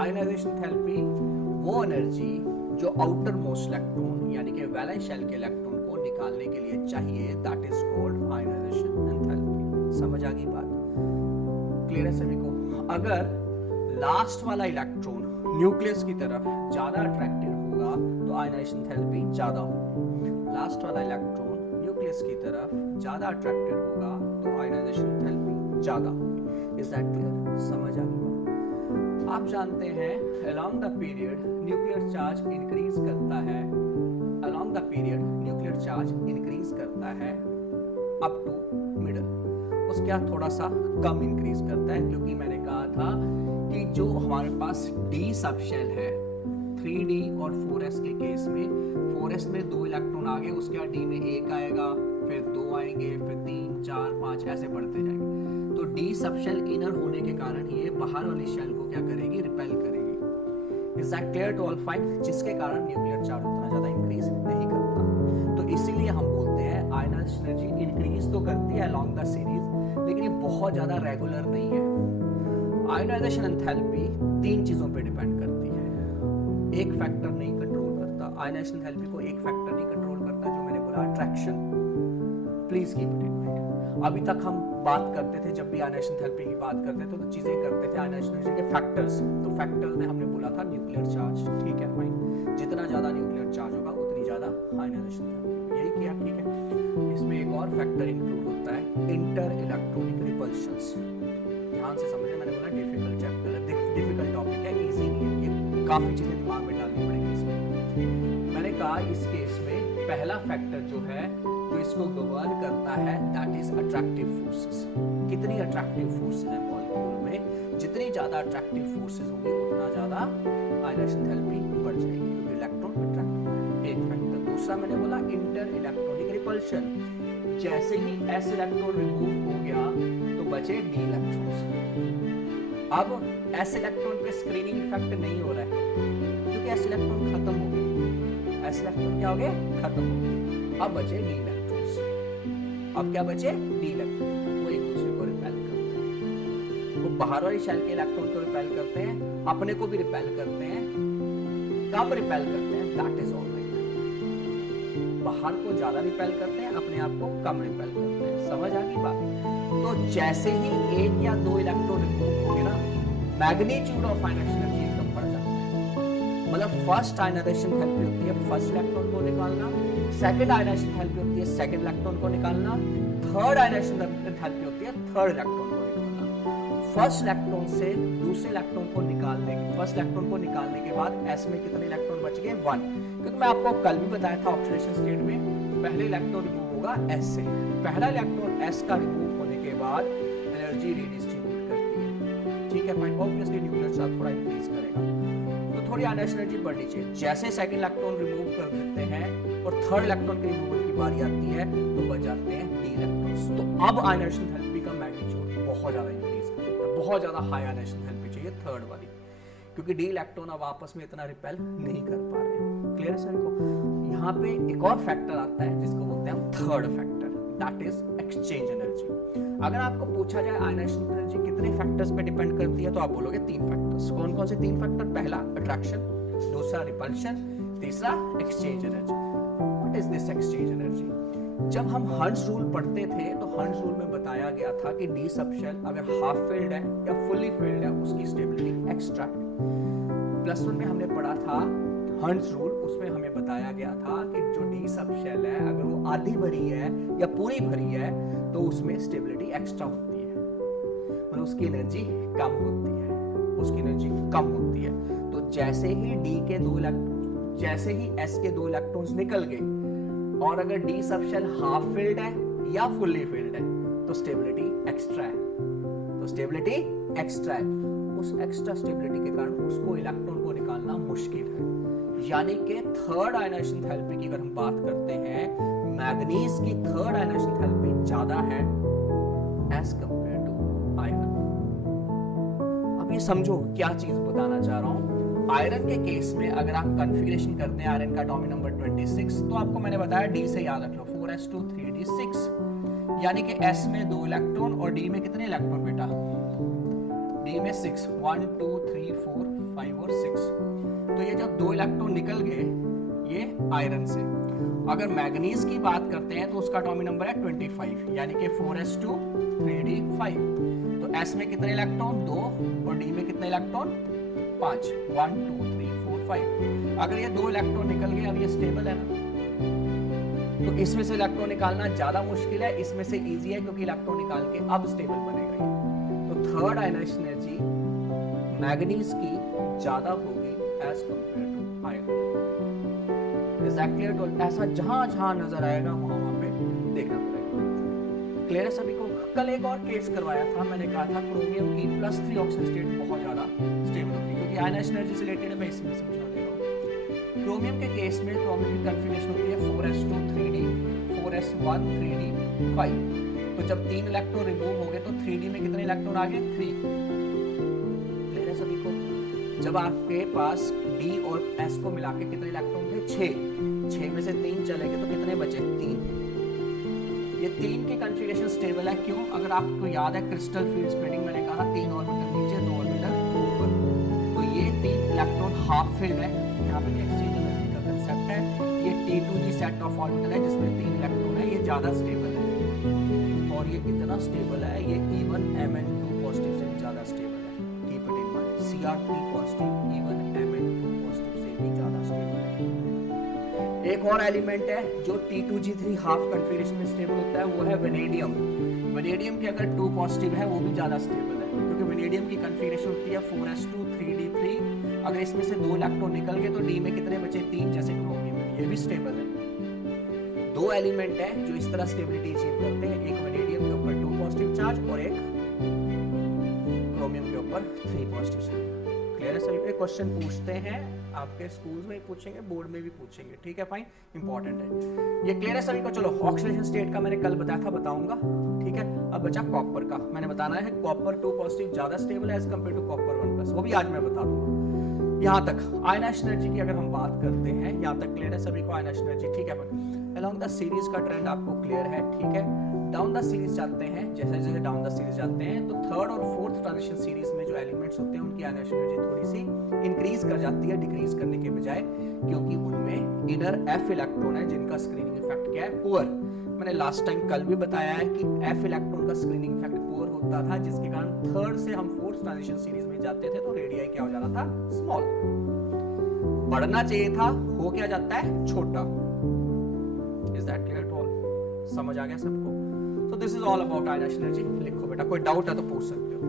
Ionization enthalpy वो energy जो outer most electron यानी कि वैलेंस शेल के इलेक्ट्रॉन को निकालने के लिए चाहिए, that is called ionisation enthalpy. समझ आ गई बात? क्लियर है सभी को? अगर लास्ट वाला इलेक्ट्रॉन न्यूक्लियस की तरफ ज्यादा अट्रैक्टेड होगा तो आयनाइजेशन एंथैल्पी ज्यादा होगी। लास्ट वाला इलेक्ट्रॉन न्यूक्लियस की तरफ ज्यादा अट्रैक्टेड होगा तो आयनाइजेशन एंथैल्पी ज्यादा होगी। Is that clear? समझ आ गई? आप जानते हैं along the period nuclear charge increase करता है, along the period nuclear charge increase करता है अप टू मिडल। उसके बाद थोड़ा सा कम इंक्रीज करता है, क्योंकि मैंने कहा था कि जो हमारे पास डी सब शेल है 3d और 4s के केस में 4s में 2 इलेक्ट्रॉन आ गए, उसके बाद डी में 1 आएगा, फिर 2 आएंगे, फिर 3 4 5 ऐसे बढ़ते जाएंगे। तो डी सब शेल इनर होने के कारण ये बाहर वाली शेल को क्या करेगी? रिपेल करेगी। Is that clear to all fine? जिसके कारण न्यूक्लियर चार्ज उतना ज्यादा इंक्रीज नहीं करता। तो इसीलिए हम बोलते हैं आयनाइजेशन एनर्जी इंक्रीज तो करती है अलोंग द सीरीज, लेकिन ये बहुत ज्यादा रेगुलर नहीं है। आयनाइजेशन एंथैल्पी 3 चीजों पे डिपेंड करती है। एक फैक्टर नहीं कंट्रोल करता, आयनाइजेशन एंथैल्पी को एक फैक्टर नहीं कंट्रोल करता, जो मैंने बोला attraction. Please keep it in mind. अभी तक हम बात करते थे, जब भी आयनाइजेशन एंथैल्पी की बात करते थे तो चीजें करते थे आयनाइजेशन एनर्जी के फैक्टर्स। तो फैक्टर्स में हमने बोला था न्यूक्लियर चार्ज, ठीक है फाइन। जितना ज्यादा न्यूक्लियर चार्ज होगा उतनी ज्यादा आयनाइजेशन एंथैल्पी, यही किया, ठीक है। इसमें एक और फैक्टर इंक्लूड होता है, इंटर इलेक्ट्रॉनिक रिपल्शंस। ध्यान से समझिए, मैंने बोला डिफिकल्ट चैप्टर है, डिफिकल्ट टॉपिक है, इजी नहीं है, ये काफी चीजें दिमाग में डालनी पड़ेगी इसमें। मैंने कहा इस केस में पहला फैक्टर जो है जो इसको गवर्न करता है दैट इज अट्रैक्टिव फोर्सेस। कितनी अट्रैक्टिव फोर्सेस हैं मॉलिक्यूल में, जितनी ज्यादा अट्रैक्टिव फोर्सेस होंगी उतना ज्यादा आयनाइजेशन एंथैल्पी बढ़ जाएगी, क्योंकि इलेक्ट्रॉन अट्रैक्ट होता है। एक फैक्टर। दूसरा मैंने बोला इंटर इलेक्ट्रॉनिक रिपल्शन। जैसे ही s इलेक्ट्रॉन रिमूव हो गया तो बचे d इलेक्ट्रॉन्स। अब s इलेक्ट्रॉन पे स्क्रीनिंग इफेक्ट नहीं हो रहा है, क्योंकि s इलेक्ट्रॉन खत्म हो गए। s इलेक्ट्रॉन क्या हो गए? खत्म हो गए। अब बचे d इलेक्ट्रॉन्स। अब क्या बचे? d electron. वो एक दूसरे को रिपेल करते हैं, वो बाहर वाली शेल के इलेक्ट्रॉन को रिपेल करते हैं, अपने को भी रिपेल करते हैं। कम रिपेल करते हैं, दैट इज ऑलराइट। बाहर को ज्यादा रिपेल करते हैं, अपने आप को कम रिपेल करते हैं। समझ आ गई बात? तो जैसे ही 1 या 2 इलेक्ट्रॉन रिमूव होंगे ना, मैग्नीट्यूड ऑफ आयनाइजेशन एनर्जी एकदम बढ़ जाता है। मतलब फर्स्ट आयनाइजेशन एंथैल्पी होती है फर्स्ट इलेक्ट्रॉन को निकालना, सेकंड आयनाइजेशन एंथैल्पी होती है सेकंड इलेक्ट्रॉन को निकालना, थर्ड आयनाइजेशन एंथैल्पी होती है थर्ड इलेक्ट्रॉन को निकालना। फर्स्ट इलेक्ट्रॉन से दूसरे इलेक्ट्रॉन को निकालने के बाद s में कितने इलेक्ट्रॉन बच गए? 1। क्योंकि मैं आपको कल भी बताया था ऑक्सीडेशन स्टेट में पहले इलेक्ट्रॉन रिमूव होगा s से। पहला इलेक्ट्रॉन s का रिमूव होने के बाद एनर्जी रीडिस्ट्रीब्यूट करती है, ठीक है फाइन। ऑब्वियसली न्यूक्लियर चार्ज थोड़ा इंक्रीज करेगा, तो थोड़ी आयनाइजेशन एनर्जी बढ़नी चाहिए। जैसे सेकंड इलेक्ट्रॉन रिमूव कर देते हैं और थर्ड इलेक्ट्रॉन के रिमूवल की बारी आती है तो बच जाते हैं d इलेक्ट्रॉन्स। तो अब आयनाइजेशन एंथैल्पी का मैग्नीट्यूड बहुत ज्यादा इंक्रीज करेगा, बहुत ज्यादा हाई आयनाइजेशन एंथैल्पी चाहिए थर्ड वाली, क्योंकि d इलेक्ट्रॉन अब आपस में इतना रिपेल नहीं कर पा रहे हैं। क्लियर है सर को? यहाँ पे एक और फैक्टर आता है जिसको बोलते हैं हम third factor, that is exchange energy. अगर आपको पूछा जाए आयनाइजेशन एनर्जी कितने फैक्टर्स पे डिपेंड करती है, तो आप बोलोगे 3 फैक्टर्स। कौन कौन से 3 फैक्टर? पहला अट्रैक्शन, दूसरा रिपल्शन, तीसरा exchange energy. What is this exchange energy? जब हम हंस रूल पढ़ते थे तो हंस रूल में बताया गया था कि डी सब शेल अगर हाफ फिल्ड है या फुली फिल्ड है उसकी स्टेबिलिटी एक्स्ट्रा है। प्लस 1 में हमने पढ़ा था हंस रूल, उसमें हमें बताया गया था कि जो डी सब शेल है अगर वो आधी भरी है या पूरी भरी है तो उसमें स्टेबिलिटी एक्स्ट्रा होती है, मतलब उसकी एनर्जी कम होती है, उसकी एनर्जी कम होती है। तो जैसे ही s के 2 इलेक्ट्रॉन्स निकल गए और अगर डी सब शेल हाफ फिल्ड है या फुल्ली फिल्ड है तो स्टेबिलिटी एक्स्ट्रा है, तो स्टेबिलिटी एक्स्ट्रा है। उस एक्स्ट्रा स्टेबिलिटी के कारण उसको इलेक्ट्रॉन को निकालना मुश्किल है। यानी कि थर्ड आयनाइजेशन एंथैल्पी की अगर हम बात करते हैं, मैग्नीज की थर्ड आयनाइजेशन एंथैल्पी ज्यादा है एज कंपेयर टू आयरन। अब ये समझो क्या चीज बताना चाह रहा हूं। आयरन के केस में अगर आप कॉन्फ़िगरेशन करते हैं आयरन का एटॉमिक नंबर 26, तो आपको मैंने बताया डी से याद रख लो 4s2 3d6, यानी कि s में 2 इलेक्ट्रॉन और d में कितने इलेक्ट्रॉन बेटा? d में 6, 1 2 3 4 5 और 6। तो ये जब 2 इलेक्ट्रॉन निकल गए ये आयरन से। अगर मैग्नीज की बात करते हैं तो उसका एटॉमिक नंबर है 25, यानी कि 4s2 3d5। तो s में कितने इलेक्ट्रॉन 2 और d में कितने इलेक्ट्रॉन 5, 1 2 3 4 5। अगर ये 2 इलेक्ट्रॉन निकल गए, अब ये स्टेबल है ना, तो इसमें से इलेक्ट्रॉन निकालना ज्यादा मुश्किल है, इसमें से इजी है क्योंकि इलेक्ट्रॉन निकाल के अब स्टेबल बनेगा ये। तो थर्ड आयनाइजेशन एनर्जी मैग्नीज की ज्यादा होगी as compare to iron. Exactly ऐसा जहां जहां नजर आएगा वहां पे देखना पड़ेगा। क्लियर है सभी को? कल एक और केस करवाया था, मैंने कहा था क्रोमियम की +3 ऑक्सीजन स्टेट बहुत ज्यादा स्टेबल होती है, क्योंकि आयनाइजेशन एनर्जी से रिलेटेड मैं इसमें समझा दे रहा हूँ। क्रोमियम के केस में क्रोमियम की कन्फिगरेशन होती है 4s2 3d, 4s1 3d 5। तो जब 3 इलेक्ट्रॉन रिमूव हो गए तो 3d में कितने इलेक्ट्रॉन आ गए 3। क्लियर है सभी को? जब आपके पास d और s को मिला के कितने इलेक्ट्रॉन थे 6 में से 3 चले गए तो कितने बचे 3। ये 3 की कॉन्फ़िगरेशन स्टेबल है, क्यों? अगर आपको याद है क्रिस्टल फील्ड स्प्रेडिंग, मैंने कहा 3 ऑर्बिटल नीचे 2 ऑर्बिटल ऊपर। तो ये 3 इलेक्ट्रॉन हाफ फील्ड है, यहाँ पे एक्सचेंज एनर्जी का कांसेप्ट है। ये T2G सेट ऑफ ऑर्बिटल है जिसमें 3 इलेक्ट्रॉन है, ये ज्यादा स्टेबल है। और ये कितना स्टेबल है, ये इवन Mn2 पॉजिटिव से भी ज्यादा स्टेबल है। Keep it in mind, Cr3 positive even Mn2 positive से भी ज्यादा स्टेबल है। एक और एलिमेंट है जो T2G3 हाफ कॉन्फ़िगरेशन में स्टेबल होता है, वो है वेनेडियम। वेनेडियम के अगर 2 पॉजिटिव है वो भी ज्यादा स्टेबल है, क्योंकि वेनेडियम की कॉन्फ़िगरेशन होती है 4s2 3d3। अगर इसमें से 2 इलेक्ट्रॉन निकल गए तो d में कितने बचे 3, जैसे क्रोमियम में, ये भी स्टेबल है। 2 एलिमेंट है जो इस तरह स्टेबिलिटी अचीव करते हैं, एक वेनेडियम के ऊपर 2 पॉजिटिव चार्ज और एक क्रोमियम के ऊपर 3 पॉजिटिव चार्ज। क्लियर है सभी? पे क्वेश्चन पूछते हैं, आपके स्कूल्स में पूछेंगे, बोर्ड में भी पूछेंगे, ठीक है फाइन, इंपॉर्टेंट है ये। क्लियर है सभी को? चलो ऑक्सीडेशन स्टेट का मैंने कल बताया था, बताऊंगा, ठीक है। अब बचा कॉपर का, मैंने बताना है कॉपर 2 पॉजिटिव ज्यादा स्टेबल है एज कंपेयर टू कॉपर 1+, वो भी आज मैं बता दूंगा। यहाँ तक आयनाइजेशन एनर्जी की अगर हम बात करते हैं, यहाँ तक क्लियर है सभी को आयनाइजेशन एनर्जी, ठीक है। अलोंग द सीरीज का ट्रेंड आपको क्लियर है, ठीक है। डाउन द सीरीज जाते हैं, जैसे जैसे डाउन द सीरीज जाते हैं तो थर्ड और फोर्थ ट्रांजिशन सीरीज में जो एलिमेंट्स होते हैं उनकी आयनाइजेशन एनर्जी थोड़ी सी इंक्रीज कर जाती है डिक्रीज करने के बजाय, क्योंकि उनमें इनर f इलेक्ट्रॉन है जिनका स्क्रीनिंग इफेक्ट क्या है, पुअर। मैंने लास्ट टाइम कल भी बताया है कि f इलेक्ट्रॉन का स्क्रीनिंग इफेक्ट पुअर होता था, जिसके कारण थर्ड से हम फोर्थ ट्रांजिशन सीरीज में जाते थे तो रेडियाई क्या हो जाता था, स्मॉल। बढ़ना चाहिए था, हो क्या जाता है, छोटा। Is that clear to all? समझ आ गया सबको? So this is all about ionisation energy. लिखो बेटा, कोई डाउट है तो पूछ सकते हो।